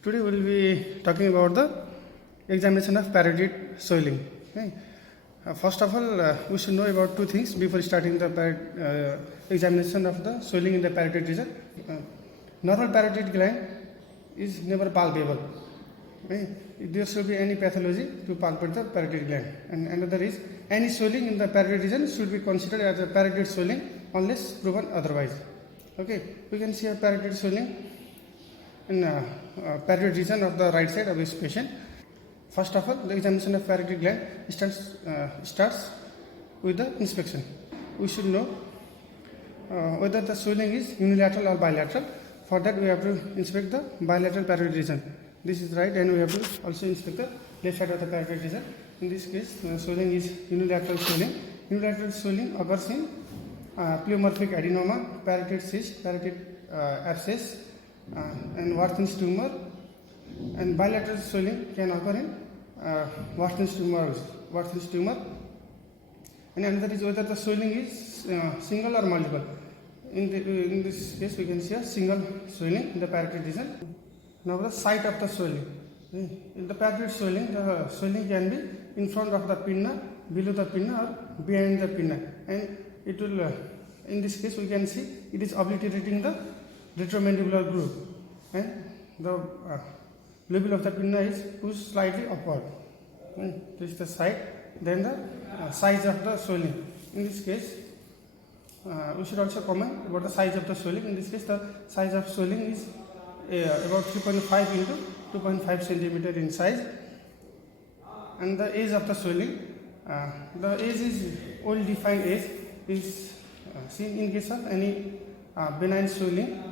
Today we will be talking about the examination of parotid swelling. Okay. First of all, we should know about two things before starting the examination of the swelling in the parotid region. Normal parotid gland is never palpable. Okay. There should be any pathology to palpate the parotid gland. And another is any swelling in the parotid region should be considered as a parotid swelling unless proven otherwise. Okay, we can see a parotid swelling in parotid region of the right side of this patient. First of all, the examination of parotid gland starts with the inspection. We should know whether the swelling is unilateral or bilateral. For that, we have to inspect the bilateral parotid region. This is right, and we have to also inspect the left side of the parotid region. In this case, swelling is unilateral swelling. Unilateral swelling occurs in pleomorphic adenoma, parotid cyst, parotid abscess, and Warthin's tumor. And bilateral swelling can occur in Warthin's tumor. And another is whether the swelling is single or multiple. In this case, we can see a single swelling in the parotid region. Now the site of the swelling. In the parotid swelling, the swelling can be in front of the pinna, below the pinna, or behind the pinna. And it will, in this case, we can see it is obliterating the retromandibular groove, and the level of the pinna is pushed slightly upward. This is the site. Then the size of the swelling. In this case, we should also comment about the size of the swelling. In this case, the size of swelling is about 3.5 into 2.5 centimeter in size. And the age of the swelling, the age is well defined age is seen in case of any benign swelling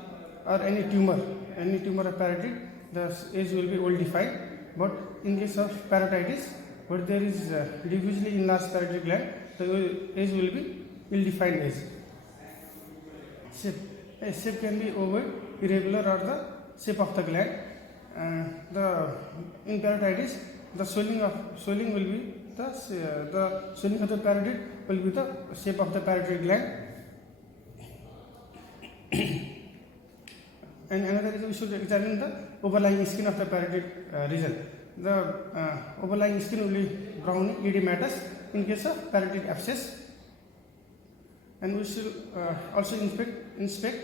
or any tumor of parotid. The age will be well defined. But in case of parotitis, where there is diffusely enlarged parotid gland, the age will be ill defined age. Shape can be ovoid, irregular, or the shape of the gland. In parotitis, the swelling will be the swelling of the parotid will be the shape of the parotid gland. And another is we should examine the overlying skin of the parotid region. The overlying skin will be browny edematous in case of parotid abscess. And we should also inspect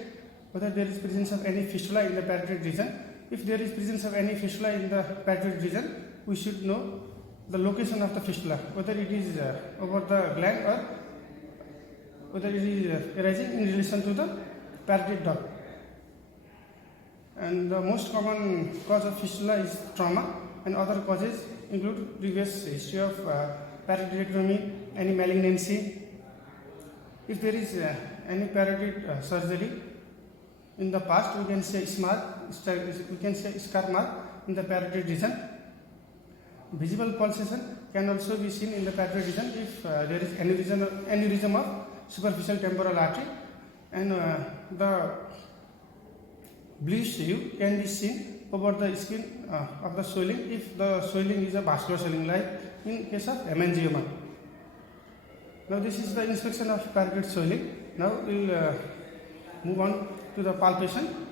whether there is presence of any fistula in the parotid region. If there is presence of any fistula in the parotid region, we should know the location of the fistula, whether it is over the gland or whether it is arising in relation to the parotid duct. And the most common cause of fistula is trauma, and other causes include previous history of parotidectomy, any malignancy. If there is any parotid surgery in the past, we can say scar mark in the parotid region. Visible pulsation can also be seen in the parotid region if there is aneurysm of superficial temporal artery, and the bluish hue can be seen over the skin of the swelling if the swelling is a vascular swelling, like in case of hemangioma. Now this is the inspection of parotid swelling. Now we will move on to the palpation.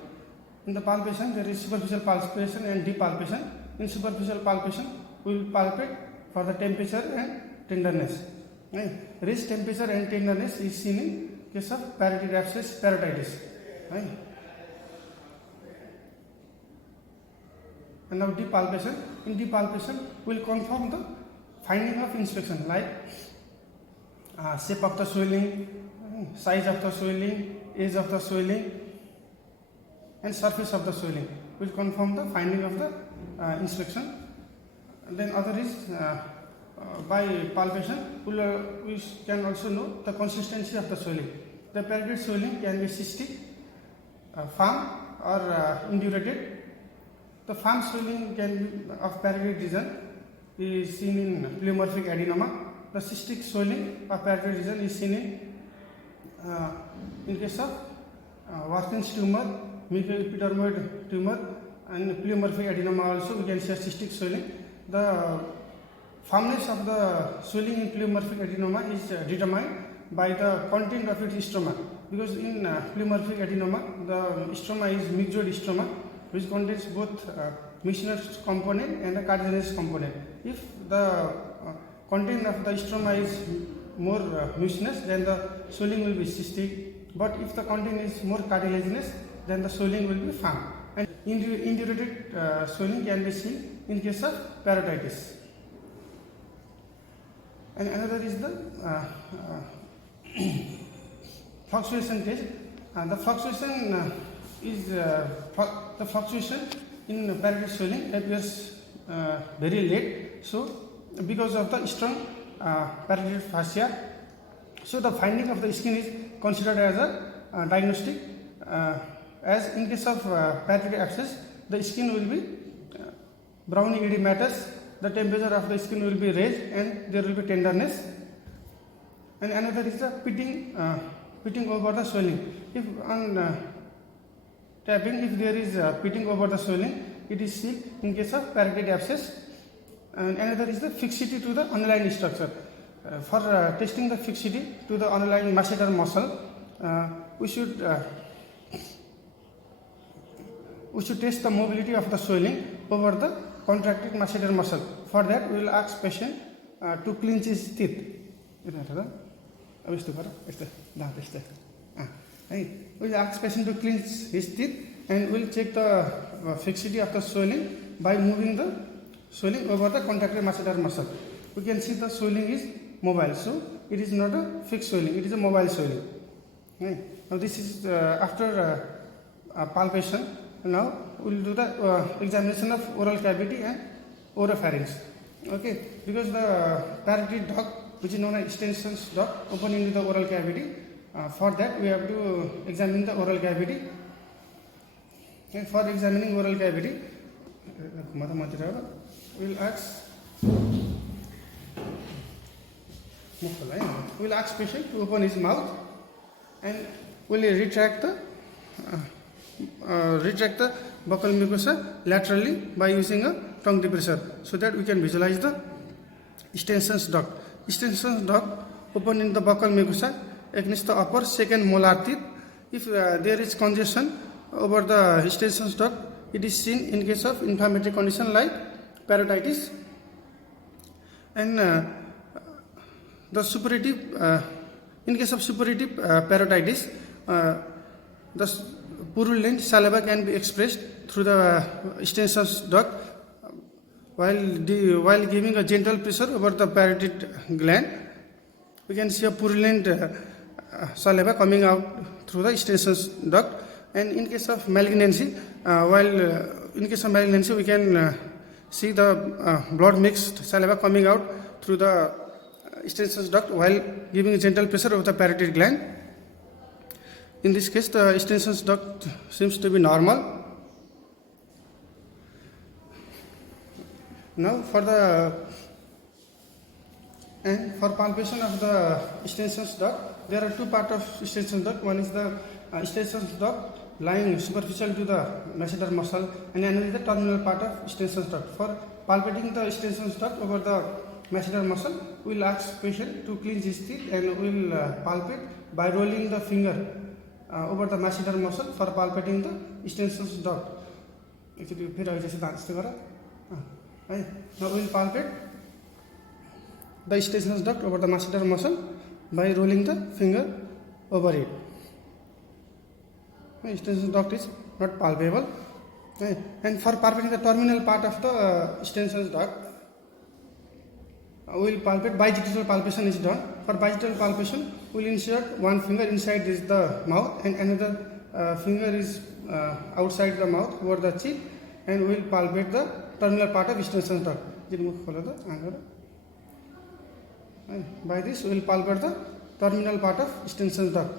In the palpation, there is superficial palpation and deep palpation. In superficial palpation, we will palpate for the temperature and tenderness. Raised temperature and tenderness is seen in case of parotid abscess parotitis. And now deep palpation. In deep palpation, we will confirm the finding of inspection, like shape of the swelling, size of the swelling, age of the swelling, and surface of the swelling. We will confirm the finding of the inspection. And then other is by palpation, we can also know the consistency of the swelling. The parotid swelling can be cystic, firm, or indurated. The firm swelling of parotid region is seen in pleomorphic adenoma. The cystic swelling of parotid region is seen in case of Warthin's tumor, mucoepidermoid tumor, and pleomorphic adenoma also we can see a cystic swelling. The firmness of the swelling in pleomorphic adenoma is determined by the content of its stroma, because in pleomorphic adenoma the stroma is myxoid stroma, which contains both mucinous component and a cartilaginous component. If the content of the stroma is more mucinous, then the swelling will be cystic. But if the content is more cartilaginous, then the swelling will be firm. And indurated swelling can be seen in case of parotitis. And another is the fluctuation test. The fluctuation the fluctuation in parotic swelling appears very late. So, because of the strong parotic fascia, so the finding of the skin is considered as a diagnostic. As in case of parotic abscess, the skin will be browny edematous. The temperature of the skin will be raised and there will be tenderness. And another is the pitting over the swelling. If on tapping, if there is pitting over the swelling, it is seen in case of parotic abscess. And another is the fixity to the underlying structure. For testing the fixity to the underlying masseter muscle, we should test the mobility of the swelling over the contracted masseter muscle. For that, we will ask patient to clench his teeth. We will ask patient to clench his teeth and we will check the fixity of the swelling by moving the swelling over the contracted masseter muscle. We can see the swelling is mobile, so it is not a fixed swelling, it is a mobile swelling. Now this is after palpation. Now we will do the examination of oral cavity and oropharynx. Okay, because the parotid duct, which is known as extensions duct, open into the oral cavity. For that, we have to examine the oral cavity. And for examining oral cavity, we will ask patient to open his mouth and we will retract the buccal mucosa laterally by using a tongue depressor, so that we can visualize the extensions duct. Extensions duct open in the buccal mucosa against the upper second molar teeth. If there is congestion over the extensions duct, it is seen in case of inflammatory condition like parotitis. And the suppurative, in case of suppurative parotitis, the purulent saliva can be expressed through the extensions duct while giving a gentle pressure over the parotid gland. We can see a purulent saliva coming out through the extensions duct. And in case of malignancy, we can see the blood mixed saliva coming out through the extensions duct while giving a gentle pressure over the parotid gland. In this case, the extensions duct seems to be normal. Now, for palpation of the extensions duct, there are two parts of extensions duct. One is the extensions duct lying superficial to the masseter muscle, and another is the terminal part of extensions duct. For palpating the extensions duct over the masseter muscle, we will ask patient to clench his teeth and we will palpate by rolling the finger over the masseter muscle for palpating the extensions duct. Now we will palpate the extensions duct over the masseter muscle by rolling the finger over it. Extensions duct is not palpable. And for palpating the terminal part of the extensions duct, we will palpate. Bijunctional palpation is done. For bijunctional palpation, we will insert one finger inside the mouth and another finger is outside the mouth over the cheek, and we will palpate the terminal part of extensions duct. By this, we will palpate the terminal part of extensions duct.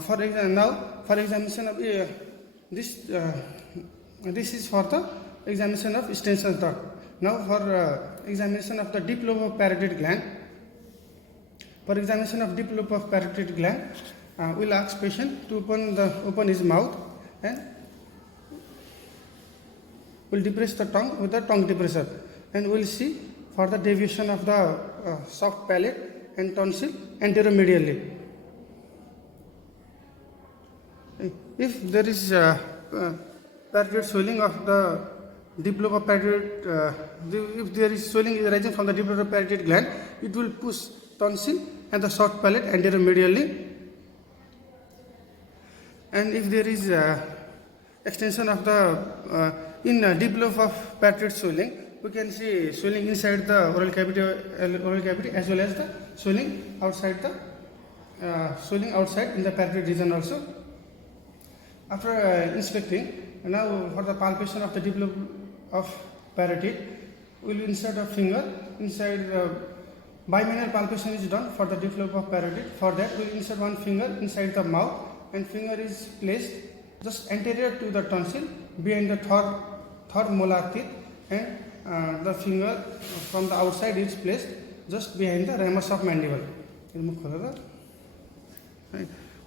For examination of this is for the examination of extensions duct. Now for examination of the deep lobe of parotid gland. For examination of deep lobe of parotid gland, we will ask patient to open his mouth and we will depress the tongue with the tongue depressor, and we will see for the deviation of the soft palate and tonsil anteromedially. If there is parotid swelling of the deep lobe of parotid, if there is swelling is arising from the deep lobe of parotid gland, it will push tonsil and the soft palate anteromedially. And if there is extension of the in deep lobe of parotid swelling, we can see swelling inside the oral cavity as well as the swelling outside in the parotid region also. After inspecting, now for the palpation of the deep lobe of parotid, we will insert a finger inside. Bimanual palpation is done for the deep lobe of parotid. For that, we will insert one finger inside the mouth, and finger is placed just anterior to the tonsil behind the third molar teeth, and the finger from the outside is placed just behind the ramus of mandible.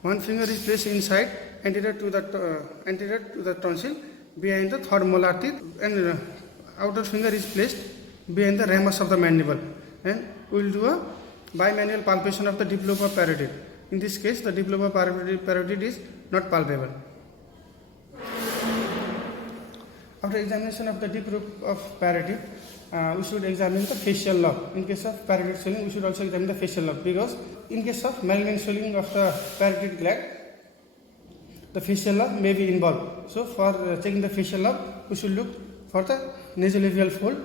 One finger is placed inside anterior to the tonsil behind the third molar teeth, and outer finger is placed behind the ramus of the mandible, and we will do a bimanual palpation of the deep lobe of parotid. In this case, the deep lobe of parotid is not palpable. After examination of the deep lobe of parotid, we should examine the facial lobe. In case of parotid swelling, we should also examine the facial lobe, because in case of malignant swelling of the parotid gland, the facial lobe may be involved. So for checking the facial lobe, we should look for the nasolabial fold,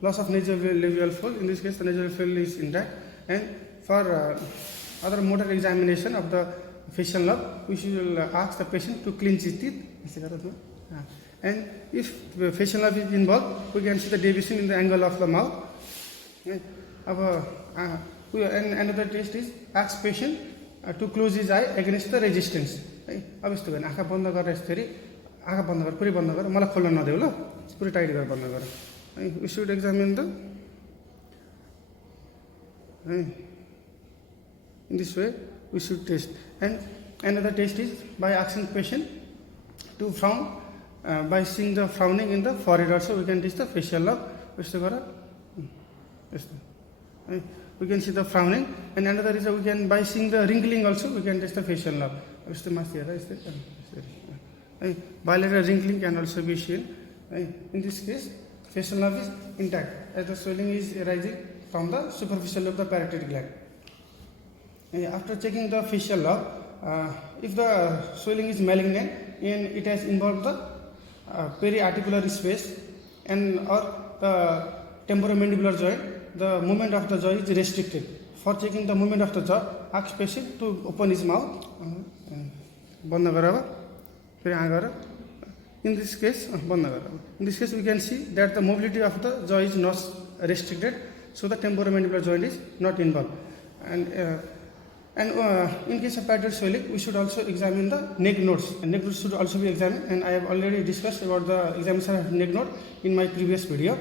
loss of nasolabial fold. In this case, the nasolabial fold is intact. And for other motor examination of the facial lobe, we should ask the patient to clench his teeth. And if the facial lobe is involved, we can see the deviation in the angle of the mouth. And another test is ask patient to close his eye against the resistance. अब यस्तो गर्न आँखा बन्द गरेर यसरी आँखा बन्द गरेर पुरै बन्द गरेर मलाई खोल्न नदेऊ ल, पुरै टाइट गरेर बन्द गर. We should examine the in this way we should test. And another test is by asking patient to frown. By seeing the frowning in the forehead also we can test the facial lobe. यस्तो गर यस्तो we can see the frowning. And another is we can, by seeing the wrinkling also we can test the facial lobe. यस्तो माथि हेरेर यस्तो bilateral wrinkling can also be seen. In this case, facial lobe is intact as the swelling is arising from the superficial lobe of the parotid gland. After checking the facial lobe, if the swelling is malignant and it has involved the periarticular space and or the temporomandibular joint, the movement of the jaw is restricted. For checking the movement of the jaw, ask patient to open his mouth. In this case, we can see that the mobility of the jaw is not restricted, so the temporomandibular joint is not involved. And in case of parotid swelling, we should also examine the neck nodes. And neck nodes should also be examined, and I have already discussed about the examination of neck node in my previous video.